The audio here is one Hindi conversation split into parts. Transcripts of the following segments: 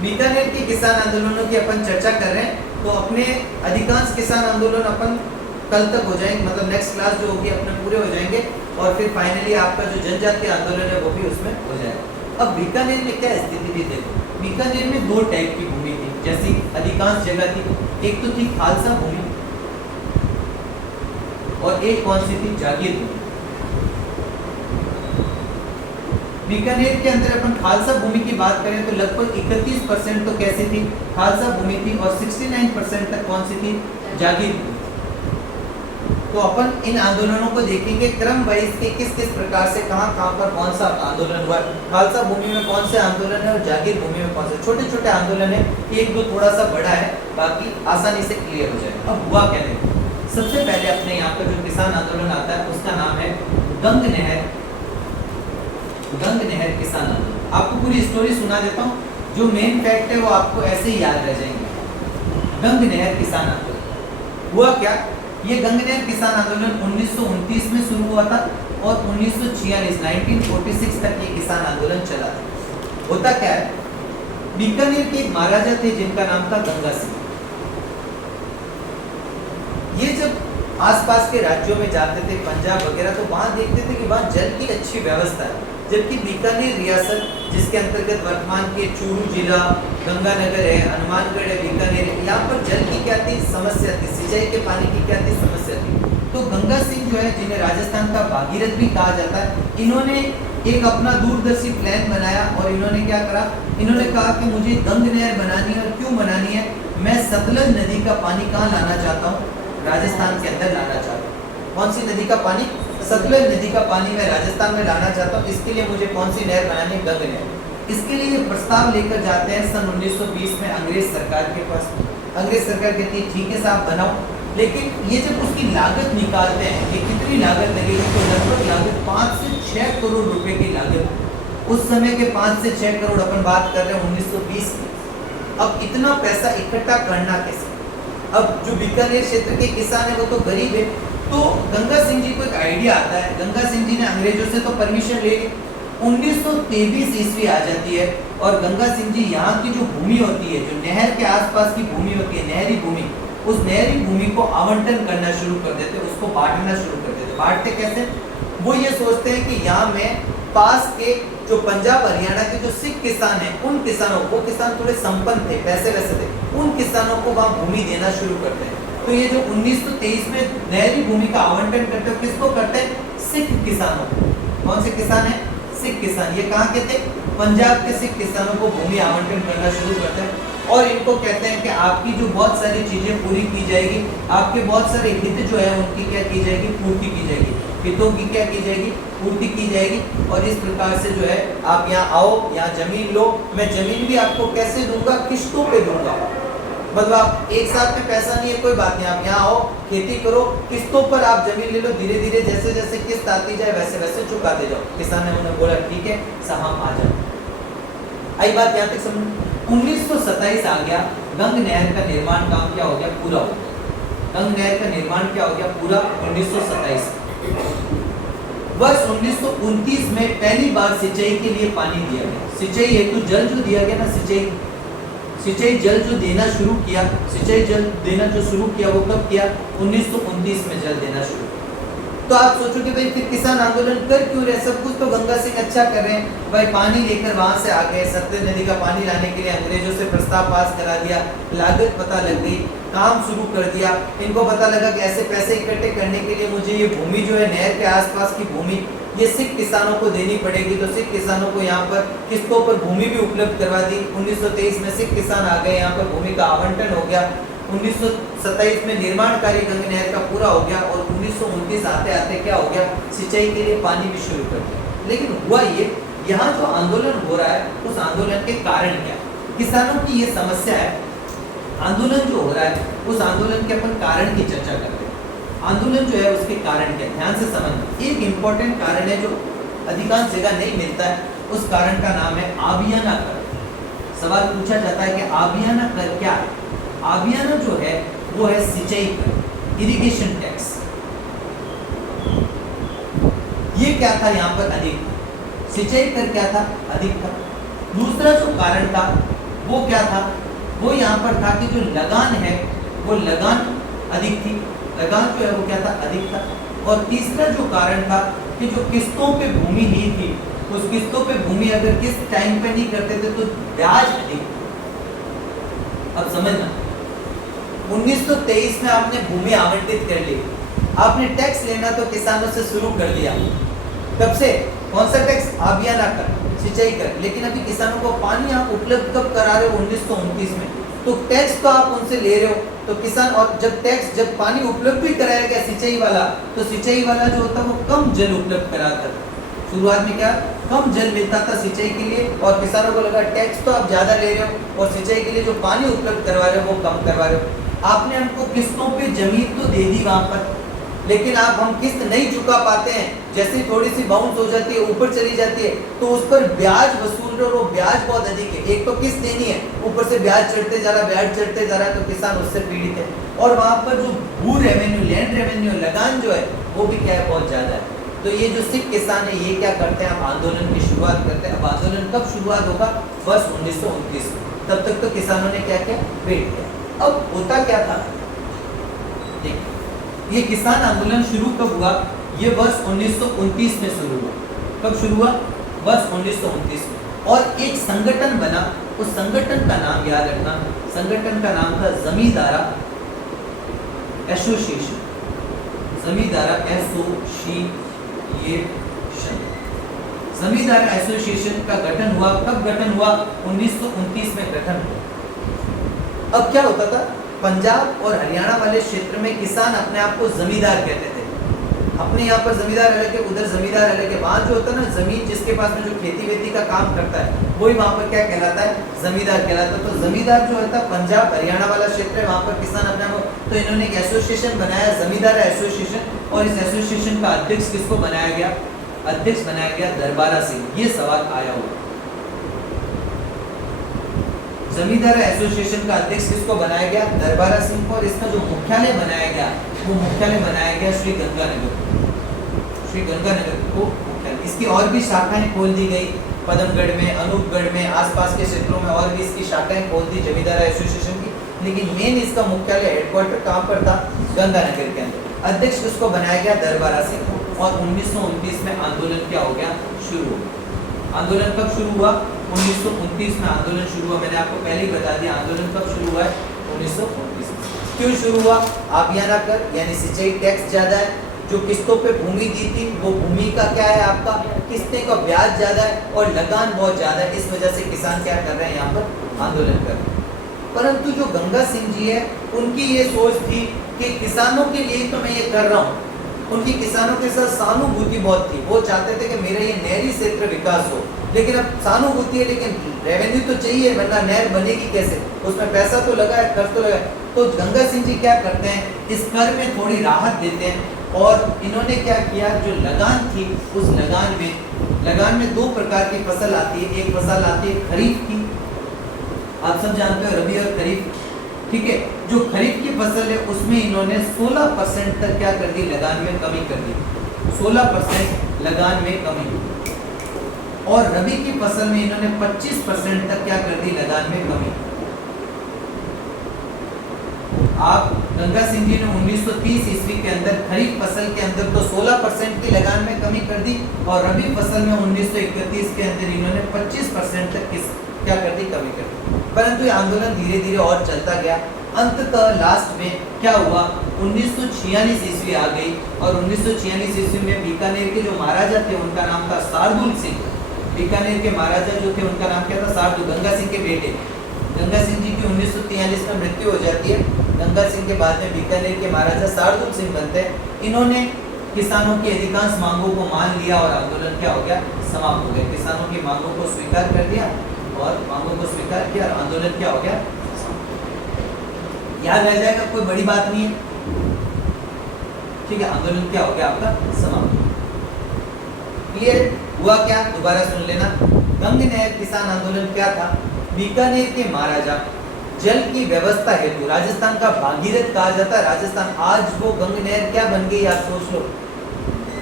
बीकानेर के किसान आंदोलनों की अपन चर्चा कर रहे हैं, तो अपने अधिकांश किसान आंदोलन अपन कल तक हो जाएंगे, मतलब नेक्स्ट क्लास जो होगी अपने पूरे हो जाएंगे, और फिर फाइनली आपका जो जनजातीय आंदोलन है वो भी उसमें हो जाएगा। अब बीकानेर में क्या स्थिति थी, देखो बीकानेर में दो टाइप की भूमि थी, जैसी अधिकांश जगह थी। एक तो थी खालसा भूमि और एक कौन सी थी, जागीर भूमि। बीकानेर के अंदर अपन खालसा भूमि की बात करें तो लगभग 31% तो कैसी थी, खालसा भूमि थी, और 69% तक कौन सी थी, जागीर भूमि। तो अपन इन आंदोलनों को देखेंगे क्रम वाइज के किस किस प्रकार से कहां पर कौन सा आंदोलन हुआ, खालसा भूमि में कौन से आंदोलन है और जागीर भूमि में कौन से छोटे छोटे आंदोलन है, एक दो थोड़ा सा बड़ा है, बाकी आसानी से क्लियर हो जाएगा। अब हुआ क्या है, सबसे पहले अपने यहाँ पर जो किसान आंदोलन आता है उसका नाम है गंग नहर किसान आंदोलन। आपको पूरी स्टोरी सुना देता हूँ, जो मेन फैक्ट है वो आपको ऐसे ही याद रह जाएंगे। गंग नहर किसान आंदोलन हुआ क्या, ये गंग नहर किसान आंदोलन 1929 में शुरू हुआ था और 1946 तक ये किसान आंदोलन चला था। होता क्या है, बीकानेर के एक महाराजा थे जिनका नाम था गंगा सिंह। ये जब आसपास के राज्यों में जाते थे, पंजाब वगैरह, तो वहां देखते थे कि वहां जल की अच्छी व्यवस्था है, जबकि बीकानेर रियासत जिसके अंतर्गत वर्तमान के चूरू जिला, गंगानगर है, हनुमानगढ़ है, बीकानेर है, यहाँ पर जल की क्या थी समस्या थी, सिंचाई के पानी की क्या थी समस्या थी। तो गंगा सिंह जो है, जिन्हें राजस्थान का भागीरथ भी कहा जाता है, इन्होंने एक अपना दूरदर्शी प्लान बनाया और इन्होंने क्या करा, इन्होंने कहा कि मुझे गंग नहर बनानी है। और क्यों बनानी है, मैं सतलज नदी का पानी कहाँ लाना चाहता हूँ, राजस्थान के अंदर लाना चाहता हूँ। कौन सी नदी का पानी, सतलज नदी का पानी मैं राजस्थान में लाना चाहता हूँ। इसके लिए मुझे कौन सी नहर बनानी है, गंग नहर। इसके लिए ये प्रस्ताव लेकर जाते हैं सन 1920 में अंग्रेज सरकार के पास। अंग्रेज सरकार कहती है ठीक है साहब बनाओ, लेकिन ये जब उसकी लागत निकालते हैं कि कितनी लागत लगेगी, तो लगभग लागत 5 से 6 करोड़ रुपए की लागत। उस समय के 5 से 6 करोड़ अपन बात कर रहे हैं 1920 की। अब इतना पैसा इकट्ठा करना कैसे, अब जो बीकानेर क्षेत्र के किसान है वो तो गरीब है, तो गंगा सिंह जी को एक आइडिया आता है। गंगा सिंह जी ने अंग्रेजों से तो परमिशन ले ली, 1923 ईस्वी आ जाती है और गंगा सिंह जी यहाँ की जो भूमि होती है, जो नहर के आसपास की भूमि होती है, नहरी भूमि, उस नहरी भूमि को आवंटन करना शुरू कर देते, उसको बांटना शुरू कर देते। बांटते कैसे, वो ये सोचते हैं कि यहाँ में पास के जो पंजाब हरियाणा के जो सिख किसान हैं, उन किसानों, वो किसान थोड़े संपन्न थे, पैसे वैसे थे, उन किसानों को वहाँ भूमि देना शुरू करते हैं। तो ये जो 1923 में नहरी भूमि का आवंटन करते हैं, किसको करते हैं, सिख किसानों को। कौन से किसान हैं, सिख किसान। ये कहाँ के थे, पंजाब के सिख किसानों को भूमि आवंटन करना शुरू करते हैं और इनको कहते हैं कि आपकी जो बहुत सारी चीजें पूरी की जाएगी, आपके बहुत सारे हित जो है उनकी क्या की जाएगी, पूर्ति की जाएगी, हितों की क्या की जाएगी, पूर्ति की जाएगी। और इस प्रकार से जो है आप यहाँ आओ, यहाँ जमीन लो, मैं जमीन भी आपको कैसे दूंगा, किस्तों पे दूंगा। मतलब आप एक साथ में पैसा नहीं है कोई बात नहीं, आप यहाँ आओ, खेती करो, किस्तों पर आप जमीन ले लो, धीरे धीरे जैसे जैसे किस्त आती जाए वैसे वैसे चुकाते जाओ। किसान ने उन्हें बोला ठीक है साहब आ जाओ। आई बात यहाँ तक समझ। 1927 आ गया, गंग नहर का निर्माण काम क्या हो गया, पूरा हो गया। गंग नहर का निर्माण क्या हो गया, पूरा 1927। वर्ष 1929 में पहली बार सिंचाई के लिए पानी दिया गया। सिंचाई हेतु जल जो दिया गया ना, सिंचाई जल जो देना शुरू किया, सिंचाई जल देना जो शुरू किया वो कब किया, 1929 में जल देना शुरू। तो आप सोचोगे भाई फिर किसान आंदोलन कर क्यों रहे, सब कुछ तो गंगा सिंह अच्छा कर रहे हैं भाई, पानी लेकर वहां से आ गए, सतलज नदी का पानी लाने के लिए अंग्रेजों से प्रस्ताव पास करा दिया, लागत पता लग गई, काम शुरू कर दिया। इनको पता लगा कि ऐसे पैसे इकट्ठे करने के लिए मुझे ये भूमि जो है नहर के आसपास की भूमि ये सिख किसानों को देनी पड़ेगी। तो सिख किसानों को यहाँ पर किस्तों पर भूमि भी उपलब्ध करवा दी। 1923 में सिख किसान आ गए, यहाँ पर भूमि का आवंटन हो गया। 1927 में निर्माण कार्य गंग नहर का पूरा हो गया और 1929 आते आते क्या हो गया, सिंचाई के लिए पानी भी शुरू कर दिया। लेकिन हुआ ये, यहाँ जो आंदोलन हो रहा है उस आंदोलन के कारण क्या, किसानों की ये समस्या है। आंदोलन जो हो रहा है उस आंदोलन के अपन कारण की चर्चा करते हैं। आंदोलन जो है उसके कारण क्या, ध्यान से समझना। एक इम्पोर्टेंट कारण है जो अधिकांश जगह नहीं मिलता है, उस कारण का नाम है आबियाना कर। सवाल पूछा जाता है कि आबियाना कर क्या है। आबियाना जो है वो है सिंचाई कर, इरिगेशन टैक्स। ये क्या था, यहाँ पर अधिक सिंचाई कर क्या था, अधिक था। दूसरा जो कारण था वो क्या था, वो यहाँ पर था कि जो लगान है वो लगान अधिक थी, लगान जो है वो क्या था, अधिक था। और तीसरा जो कारण था कि जो किस्तों पे भूमि ली थी, उस किस्तों पे भूमि अगर किस टाइम पे नहीं करते थे तो ब्याज अधिक। अब समझना, 1923 में आपने भूमि आवंटित कर ली, आपने टैक्स लेना तो किसानों से शुरू कर दिया। कब से? कौन सा टैक्स? आबियाना कर, सिंचाई कर। लेकिन अभी किसानों को पानी आप उपलब्ध कब करा रहे हो? 1929 में। तो टैक्स तो आप उनसे ले रहे हो, तो किसान, और जब पानी उपलब्ध भी कराया गया सिंचाई वाला, तो सिंचाई वाला जो होता है वो कम जल उपलब्ध कराता था। शुरुआत में क्या, कम जल मिलता था सिंचाई के लिए, और किसानों को लगा टैक्स तो आप ज्यादा ले रहे हो और सिंचाई के लिए जो पानी उपलब्ध करवा रहे हो वो कम करवा रहे हो। आपने हमको किस्तों पे जमीन तो दे दी वहां पर, लेकिन आप हम किस्त नहीं चुका पाते हैं, जैसे थोड़ी सी बाउंस हो जाती है, ऊपर चली जाती है, तो उस पर ब्याज वसूल रहे हो, वो ब्याज बहुत अधिक है। एक तो किस्त देनी है, ऊपर से ब्याज चढ़ते जा रहा, ब्याज चढ़ते जा रहा है, तो किसान उससे पीड़ित है। और वहां पर जो भू रेवेन्यू, लैंड रेवेन्यू, लगान जो है वो भी क्या है, बहुत ज्यादा है। तो ये जो सिख किसान है ये क्या करते हैं, अब आंदोलन की शुरुआत करते हैं। अब आंदोलन कब शुरुआत होगा? वर्ष 1929 में। तब तक तो किसानों ने क्या किया, वेट किया। अब होता क्या था, देखिए ये किसान आंदोलन शुरू कब हुआ? ये वर्ष 1929 में शुरू हुआ। कब शुरू हुआ? वर्ष 1929 में। और एक संगठन बना, उस संगठन का नाम याद रखना, संगठन का नाम था जमींदारा एसोसिएशन। जमींदारा एसोसिएशन, जमींदारा एसोसिएशन का गठन हुआ। कब गठन हुआ? 1929 में गठन हुआ। अब क्या होता था, पंजाब और हरियाणा वाले क्षेत्र में किसान अपने आप को जमींदार कहते थे। अपने यहाँ पर जमींदार अलग है, उधर जमींदार अलग है। वहाँ जो होता है ना, जमीन जिसके पास में जो खेती वेती का काम करता है वही वहाँ पर क्या कहलाता है, जमींदार कहलाता है। तो जमींदार जो होता है पंजाब हरियाणा वाला क्षेत्र है, वहाँ पर किसान अपने आप, तो इन्होंने एक एसोसिएशन बनाया, जमींदार एसोसिएशन। और इस एसोसिएशन का अध्यक्ष किसको बनाया गया? अध्यक्ष बनाया गया दरबारा सिंह। ये सवाल आया हुआ, जमींदार एसोसिएशन का अध्यक्ष किसको बनाया गया? दरबारा सिंह को। और इसका जो मुख्यालय बनाया गया, वो मुख्यालय बनाया गया श्री गंगानगर, श्री गंगानगर को मुख्यालय। इसकी और भी शाखाएं खोल दी गई, पदमगढ़ में, अनूपगढ़ में, आसपास के क्षेत्रों में और भी इसकी शाखाएं खोल दी जमींदार एसोसिएशन की। लेकिन मेन इसका मुख्यालय, हेडक्वार्टर कहाँ पर था? गंगानगर के अंदर। अध्यक्ष किसको बनाया गया? दरबारा सिंह। और 1929 में आंदोलन क्या हो गया? शुरू हो गया। आंदोलन कब शुरू हुआ? 1929 में आंदोलन शुरू हुआ। मैंने आपको पहले ही बता दिया आंदोलन कब शुरू हुआ है, 1929 में। क्यों शुरू हुआ? आबियाना कर यानी सिंचाई टैक्स ज्यादा है, जो किस्तों पे भूमि दी थी वो भूमि का क्या है आपका, किस्तें का ब्याज ज्यादा है, और लगान बहुत ज्यादा है। इस वजह से किसान क्या कर रहे हैं, यहाँ पर आंदोलन कर रहे हैं। परंतु जो गंगा सिंह जी है, उनकी ये सोच थी कि किसानों के लिए तो मैं ये कर रहा हूँ। उनकी किसानों के साथ सहानुभूति बहुत थी। वो चाहते थे कि मेरा ये नहरी क्षेत्र विकास हो, लेकिन अब सहानुभूति है, लेकिन रेवेन्यू तो चाहिए, वरना नहर बनेगी कैसे? उसमें पैसा तो लगा है, खर्च तो लगा है। तो गंगा सिंह जी क्या करते हैं, इस कर में थोड़ी राहत देते हैं। और इन्होंने क्या किया, जो लगान थी, उस लगान में दो प्रकार की फसल आती है। एक फसल आती है खरीफ की, आप सब जानते हो, रबी और खरीफ, ठीक है। जो खरीफ की फसल है उसमें इन्होंने 16% तक क्या कर दी, लगान में कमी कर दी, 16% लगान में कमी। और रबी की फसल में इन्होंने 25% तक क्या कर दी, लगान में कमी। आप गंगा सिंह जी ने 1930 ईस्वी के अंदर खरीफ फसल के अंदर तो 16% की लगान में कमी कर दी, और रबी फसल में 1931 के अंदर इन्होंने 25% तक क्या कर दी, कमी कर दी। परंतु ये आंदोलन धीरे धीरे और चलता गया। अंततः लास्ट में क्या हुआ, 1946 ईस्वी आ गई, और 1946 ईस्वी में बीकानेर के जो महाराजा थे उनका नाम था शार्दुल सिंह। बीकानेर के महाराजा जो थे उनका नाम क्या था, शार्दुल, गंगा सिंह के बेटे। गंगा सिंह जी की 1943 में मृत्यु हो जाती है। गंगा सिंह के बाद में बीकानेर के महाराजा शार्दुल सिंह बनते हैं। इन्होंने किसानों की अधिकांश मांगों को मान लिया और आंदोलन क्या हो गया, समाप्त हो गया। किसानों की मांगों को स्वीकार कर दिया और मांगों को स्वीकार किया और आंदोलन क्या हो गया, याद रह जाएगा, कोई बड़ी बात नहीं है, ठीक है। आंदोलन क्या हो गया आपका, समाप्त। क्लियर हुआ क्या, दोबारा सुन लेना। गंग नहर किसान आंदोलन क्या था, बीकानेर के महाराजा जल की व्यवस्था हेतु, राजस्थान का भागीरथ कहा जाता है राजस्थान। आज वो गंग नहर क्या बन गई, आप सोच लो।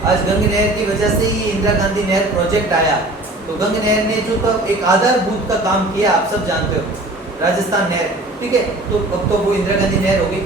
आज गंग नहर की वजह से ही इंदिरा गांधी नहर प्रोजेक्ट आया। तो गंग नहर ने जो तो एक आधारभूत का काम किया, आप सब जानते हो। राजस्थान नहर, ठीक है। तो अब तो वो इंदिरा गांधी नहर होगी,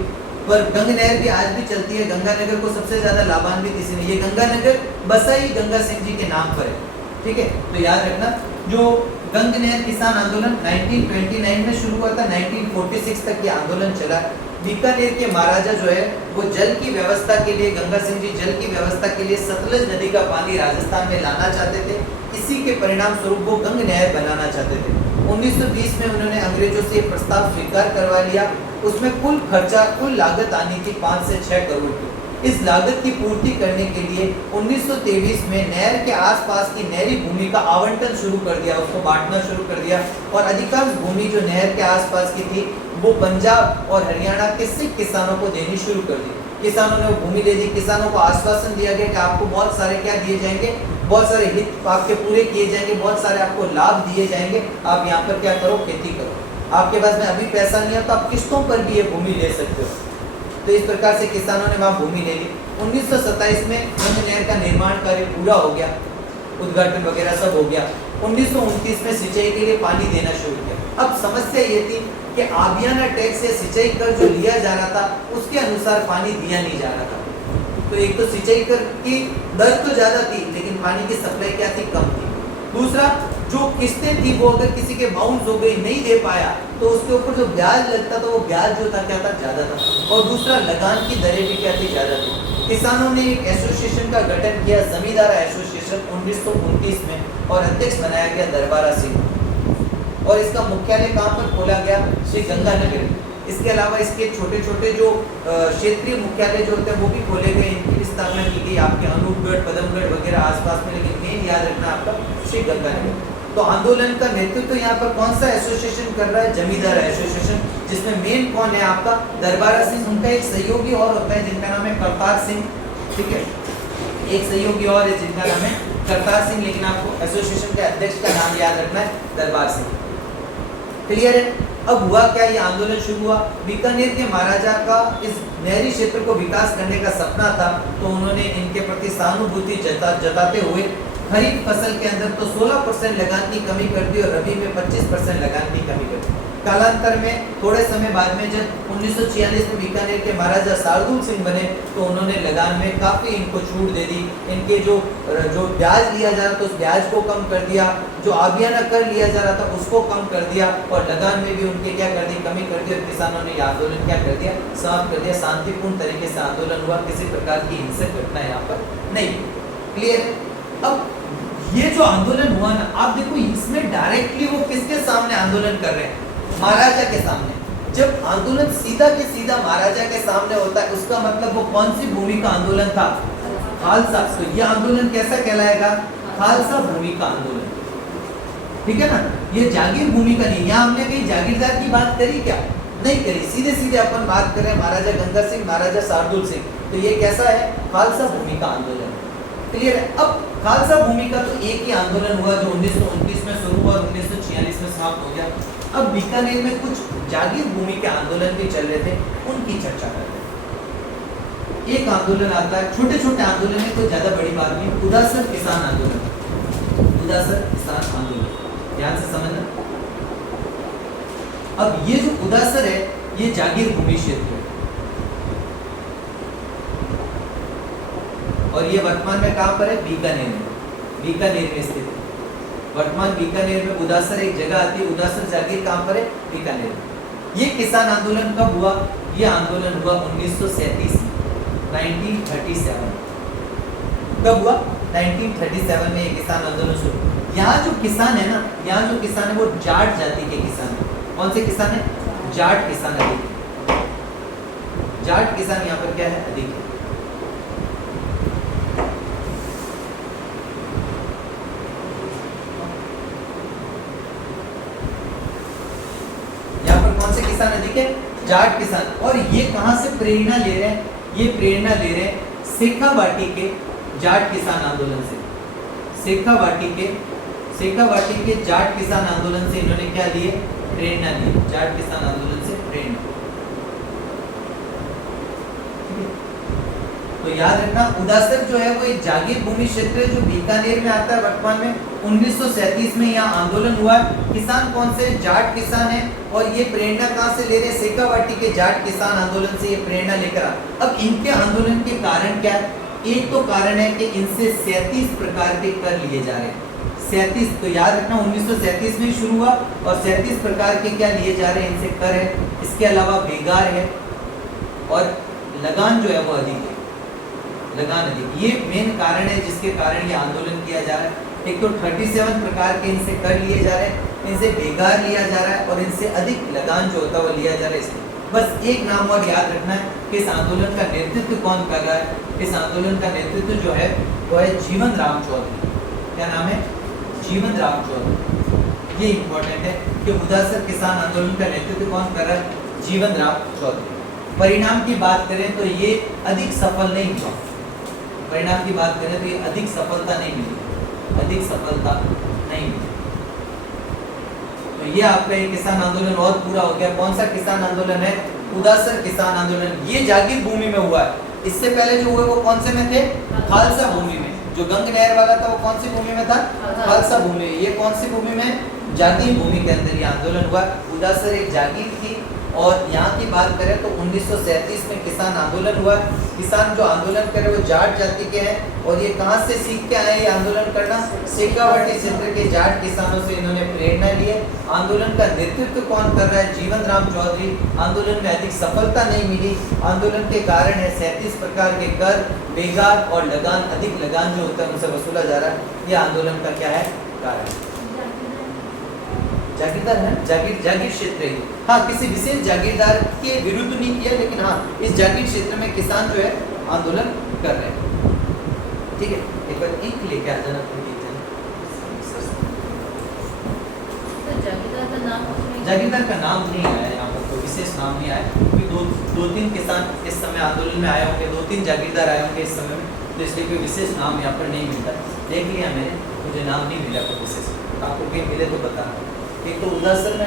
पर गंग नहर भी आज भी चलती है। गंगानगर को सबसे ज्यादा लाभान्वित इसी ने, ये गंगानगर बसा ही गंगा सिंह जी के नाम पर है, ठीक है। तो याद रखना, जो गंग नहर किसान आंदोलन 1929 में शुरू हुआ था, 1946 तक ये आंदोलन चला। बीकानेर के महाराजा जो है वो जल की व्यवस्था के लिए, गंगा सिंह जी जल की व्यवस्था के लिए सतलज नदी का पानी राजस्थान में लाना चाहते थे। इसी के परिणाम स्वरूप वो गंग नहर बनाना चाहते थे। 1920 में उन्होंने अंग्रेजों से प्रस्ताव स्वीकार करवा लिया। उसमें कुल खर्चा, कुल लागत आनी थी 5 से 6 करोड़ की। इस लागत की पूर्ति करने के लिए 1923 में नहर के आसपास की नहरी भूमि का आवंटन शुरू कर दिया, उसको बांटना शुरू कर दिया। और अधिकांश भूमि जो नहर के आसपास की थी वो पंजाब और हरियाणा के सिख किसानों को देनी शुरू कर दी। किसानों ने वो भूमि ले दी। किसानों को आश्वासन दिया गया कि आपको बहुत सारे क्या दिए जाएंगे, बहुत सारे हित आपके पूरे किए जाएंगे, बहुत सारे आपको लाभ दिए जाएंगे। आप यहाँ पर क्या करो, खेती करो। आपके पास में अभी पैसा नहीं है तो आप किस्तों पर भी ये भूमि ले सकते हो। तो इस प्रकार से किसानों ने वहाँ भूमि ले ली। 1927 में गंग नहर का निर्माण कार्य पूरा हो गया, उद्घाटन वगैरह सब हो गया। 1929 में सिंचाई के लिए पानी देना शुरू किया। अब समस्या ये थी कि आबियाना टैक्स या सिंचाई कर जो लिया जा रहा था उसके अनुसार पानी दिया नहीं जा रहा था। तो एक तो सिंचाई कर की दर तो ज्यादा थी लेकिन पानी की सप्लाई क्या थी, कम थी। दूसरा, जो किस्तें थी वो अगर किसी के बाउंस हो गई, नहीं दे पाया, तो उसके ऊपर जो ब्याज लगता था वो ब्याज जो था क्या था, ज्यादा था। और दूसरा, लगान की दरें भी क्या थी, ज्यादा थी। किसानों ने एक एसोसिएशन का गठन किया, जमींदारा एसोसिएशन 1929 में, और अध्यक्ष बनाया गया दरबारा सिंह। और इसका मुख्यालय कहाँ पर खोला गया, श्री गंगानगर। इसके अलावा इसके छोटे छोटे जो क्षेत्रीय मुख्यालय जो होते हैं वो भी खोले गए, इनकी भी स्थापना की गई आपके अनूपगढ़, पदमगढ़ वगैरह आसपास में। लेकिन मेन याद रखना आपका श्री गंगानगर। तो आंदोलन का नेतृत्व तो यहाँ पर कौन सा एसोसिएशन कर रहा है, जमींदार एसोसिएशन, जिसमें मेन कौन है आपका, दरबारा सिंह। उनका एक सहयोगी और होता है जिनका नाम है करतार सिंह, ठीक है। एक सहयोगी और है जिनका नाम है करतार सिंह, लेकिन आपको एसोसिएशन के अध्यक्ष का नाम याद रखना है, दरबार सिंह। क्लियर है। अब हुआ क्या, ये आंदोलन शुरू हुआ। बीकानेर के महाराजा का इस नहरी क्षेत्र को विकास करने का सपना था, तो उन्होंने इनके प्रति सहानुभूति जताते हुए खरीफ फसल के अंदर तो 16% लगान की कमी कर दी और रबी में 25% लगान की कमी कर दी। कालांतर में थोड़े समय बाद में जब 1946 में बीकानेर के महाराजा शार्दुल सिंह बने तो उन्होंने लगान में काफ़ी इनको छूट दे दी। इनके जो ब्याज लिया जा रहा था उस ब्याज को कम कर दिया, जो आबियाना कर लिया जा रहा था उसको कम कर दिया, और लगान में भी उनके क्या कर दी, कमी कर दी। और किसानों ने यह आंदोलन क्या कर दिया, समाप्त कर दिया। शांतिपूर्ण तरीके से आंदोलन हुआ, किसी प्रकार की हिंसक घटना यहाँ पर नहीं। क्लियर है। अब ये जो आंदोलन हुआ ना, आप देखो इसमें डायरेक्टली वो किसके सामने आंदोलन कर रहे हैं, महाराजा के सामने। जब आंदोलन सीधा के सीधा महाराजा के सामने होता है उसका मतलब वो कौन सी भूमि का आंदोलन था, खालसा। तो ये आंदोलन कैसा कहलाएगा, खालसा भूमि का आंदोलन, ठीक है ना। ये जागीर भूमि का नहीं। यहाँ हमने कहीं जागीरदार की बात करी क्या, नहीं करी। सीधे सीधे अपन बात कर रहे हैं महाराजा गंगा सिंह, महाराजा शार्दुल सिंह। तो ये कैसा है, खालसा भूमि का आंदोलन। क्लियर है। अब खालसा भूमि का तो एक ही आंदोलन हुआ जो 1929 में शुरू हुआ और 1946 में समाप्त हो गया। अब बीकानेर में कुछ जागीर भूमि के आंदोलन भी चल रहे थे, उनकी चर्चा करते हैं। एक आंदोलन आता है, छोटे छोटे आंदोलन है, कोई ज्यादा बड़ी बात नहीं। उदासर किसान आंदोलन, उदासर किसान आंदोलन, ध्यान से समझना। अब ये जो उदासर है ये जागीर भूमि क्षेत्र है और ये वर्तमान में कहां पर है, बीकानेर में, बीकानेर में स्थित है। वर्तमान बीकानेर में उदासर एक जगह आती है, उदासर जागीर कहां पर है, बीकानेर में। ये किसान आंदोलन कब हुआ, ये आंदोलन हुआ 1937 1937। कब हुआ, 1937 में ये किसान आंदोलन शुरू। यहाँ जो किसान है ना, यहाँ जो किसान है वो जाट जाति के किसान है। कौन से किसान है, जाट किसान अधिक है। जाट किसान यहाँ पर क्या है, अधिक है। कौन से किसान अधिक है, जाट किसान। और ये कहां से प्रेरणा ले रहे हैं, ये प्रेरणा ले रहे हैं शेखावाटी के जाट किसान आंदोलन से। शेखावाटी के जाट किसान आंदोलन से इन्होंने क्या लिए, प्रेरणा ली, जाट किसान आंदोलन से प्रेरणा। तो याद रखना उदासर जो है वो एक जागीर भूमि क्षेत्र है जो बीकानेर में आता है। वर्तमान में 1937 में यहाँ आंदोलन हुआ है। किसान कौन से? जाट किसान है। और ये प्रेरणा कहाँ से ले रहे हैं? शेखावाटी के जाट किसान आंदोलन से ये प्रेरणा लेकर आ। अब इनके आंदोलन के कारण क्या है? एक तो कारण है कि इनसे 37 प्रकार के कर लिए जा रहे हैं। 37, तो याद रखना 1937 में शुरू हुआ और 37 प्रकार के क्या लिए जा रहे हैं इनसे कर है। इसके अलावा बेगार है और लगान जो है वो अधिक है, लगान अधिक। ये मेन कारण है जिसके कारण ये आंदोलन किया जा रहा है। एक तो 37 प्रकार के इनसे कर लिए जा रहे हैं, इनसे बेगार लिया जा रहा है और इनसे अधिक लगान जो होता है वो लिया जा रहा है। इसलिए बस एक नाम और याद रखना है कि इस आंदोलन का नेतृत्व कौन कर रहा है। इस आंदोलन का नेतृत्व जो है वो है जीवन राम चौधरी। क्या नाम है? जीवन राम चौधरी। ये इंपॉर्टेंट है कि उदासर किसान आंदोलन का नेतृत्व कौन कर रहा है? जीवन राम चौधरी। परिणाम की बात करें तो ये अधिक सफल नहीं हुआ। परिणाम की बात करें तो ये अधिक सफलता नहीं मिली, अधिक सफलता नहीं मिली। तो ये आपका ये किसान आंदोलन और पूरा हो गया। कौन सा किसान आंदोलन है? उदासर किसान आंदोलन। ये जागीर भूमि में हुआ है। इससे पहले जो हुए वो कौन से में थे? खालसा भूमि में। जो गंग नहर वाला था वो कौन सी भूमि में था? खालसा भूमि। ये कौन सी भूमि में? जागीर भूमि के अंदर ये आंदोलन हुआ। उदासर एक जागीर थी। और यहाँ की बात करें तो 1937 में किसान आंदोलन हुआ। किसान जो आंदोलन करे वो जाट जाति के हैं और ये कहाँ से सीख के आए ये आंदोलन करना? शेखावाटी क्षेत्र के जाट किसानों से इन्होंने प्रेरणा ली है। आंदोलन का नेतृत्व कौन कर रहा है? जीवन राम चौधरी। आंदोलन में अधिक सफलता नहीं मिली। आंदोलन के कारण है 37 प्रकार के कर, बेगार और लगान, अधिक लगान जो होता है उनसे वसूला जा रहा है। ये आंदोलन का क्या है? कारण। जागीरदार है, जागीर क्षेत्र है। हाँ, किसी विशेष जागीरदार के विरुद्ध नहीं किया, लेकिन हाँ इस जागीर क्षेत्र में किसान जो है आंदोलन कर रहे हैं। ठीक है, एक बार इंक लेके आ जाना। जागीरदार का नाम नहीं आया यहाँ पर, कोई विशेष नाम नहीं आया क्योंकि दो तीन किसान इस समय आंदोलन में आए होंगे, 2-3 जागीरदार आए होंगे इस समय में, तो इसलिए कोई विशेष नाम यहाँ पर नहीं मिलता। देख लिया मैंने, मुझे नाम नहीं मिला कोई विशेष। आपको कहीं मिले तो बताना। एक तो उदासर में